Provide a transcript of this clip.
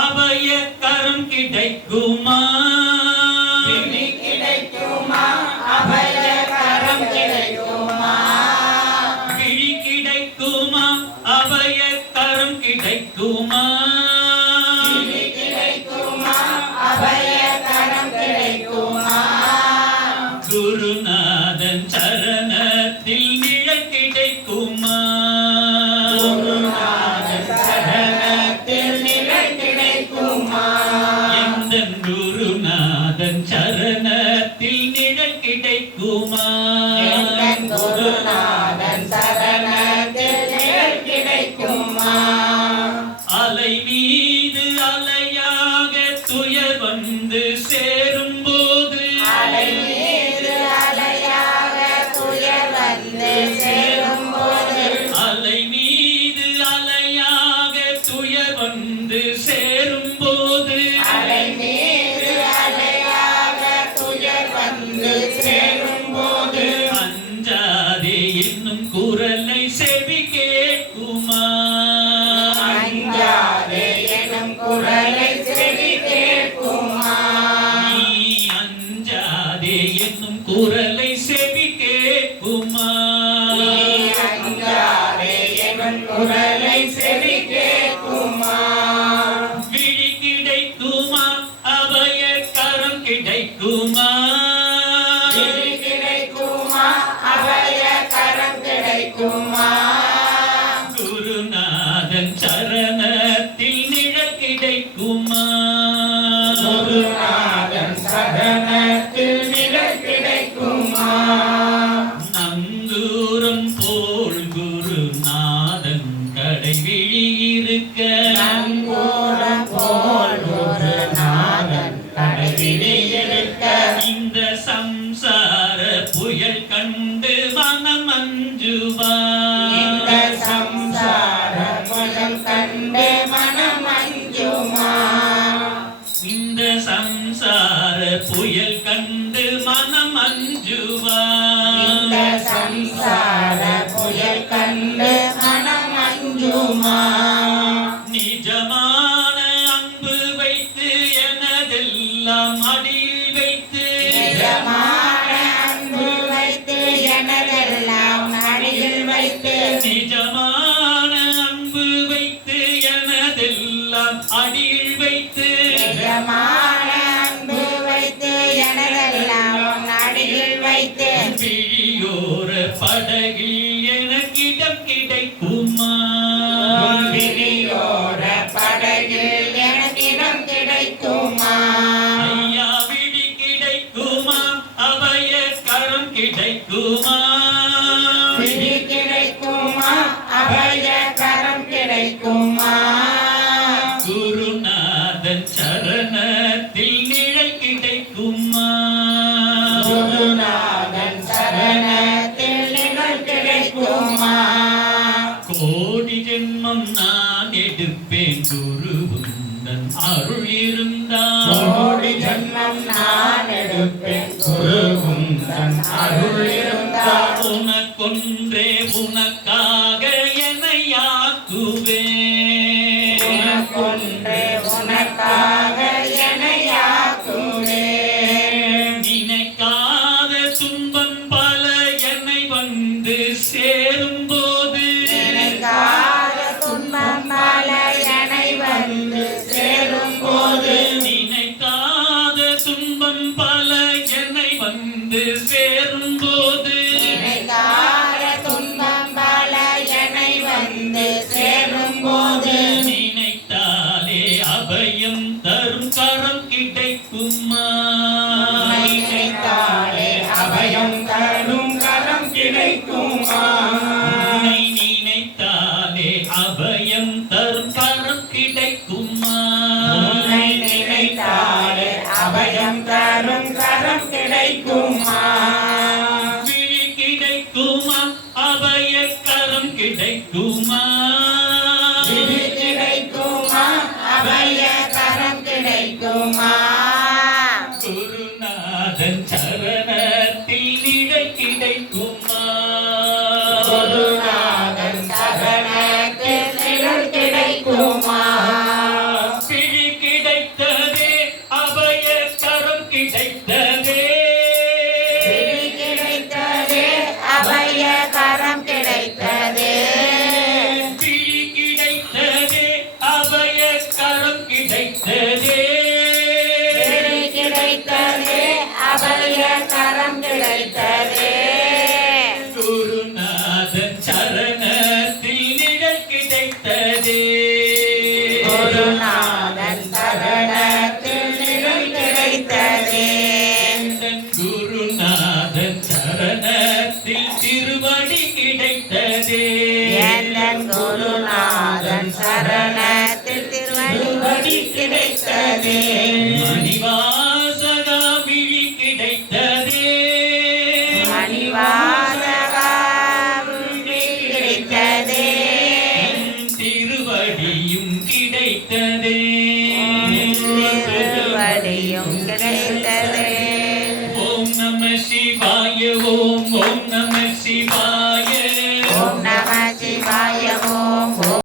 அபய கரம் கிடைக்குமா கிடைக்குமா? அபய கரம் கிடைக்குமா? விழி கிடைக்குமா? அபய கரம் கிடைக்குமா? எங்கள் குருநாதன் சரணத்தில் கிடைக்குமா அலை மீது அலையாக துயர் வந்து சேரும் போது அலை மீது அலையாக துயர் வந்து சேரும்போது அலை மீது அலையாக துயர் வந்து குரலை செவி கேட்குமா கிடைக்குமா குருநாதன் சரணத்தில் நிழல் கிடைக்குமா நங்கூரம் போல் குருநாதன் கடை விழி இருக்க நங்கூரம் போல் குருநாதன் கடைவிழி இருக்க இந்த சம்சார புயல் கண்டு மனம் அஞ்சுவா do. எனக்கிடம் கிடைக்குமா படகில் எனக்கிடம் கிடைக்குமா? ஐயா விழி கிடைக்குமா? அபய கரம் கிடைக்குமா? குருவுந்தன் அருள் இருந்தால் ஜன்மம் நான் எடுப்பேன் குருவும் தன் அருள் இருந்தால் உனக்கொன்றே உனக்காக என்னையாக்குவேன் உனக்கொன்றே உனக்காக எனையாக்குவேன் நினைக்காத துன்பம் பல என்னை வந்து சேரும் கிடைக்குமா? விழி கிடைக்குமா? அபயக்கரம் கிடைக்குமா? விழி கிடைக்குமா? அபயக்கரம் கிடைக்குமா? குருநாதன் சரணத்தில் நிழை கிடைக்குமா? குருநாதன் சரணத்தில் நிழல் கிடைக்குமா? கிடைத்ததே அபயக்கரம் கிடைத்த கிடைத்ததே. கிடைத்ததே அபய கரம் கிடைத்ததே. குருநாதன் சரணத்தில் நிழல் கிடைத்ததே. குருநாதன் சரணத்தில் நிழல் கிடைத்ததே. குருநாதன் சரணத்தில் திருவடி கிடைத்ததே. மணிவாசகா விழி கிடைத்ததே. மணிவாசகம் கிடைத்ததே. திருவடியும் கிடைத்ததே. திருவடியும் கிடைத்ததே.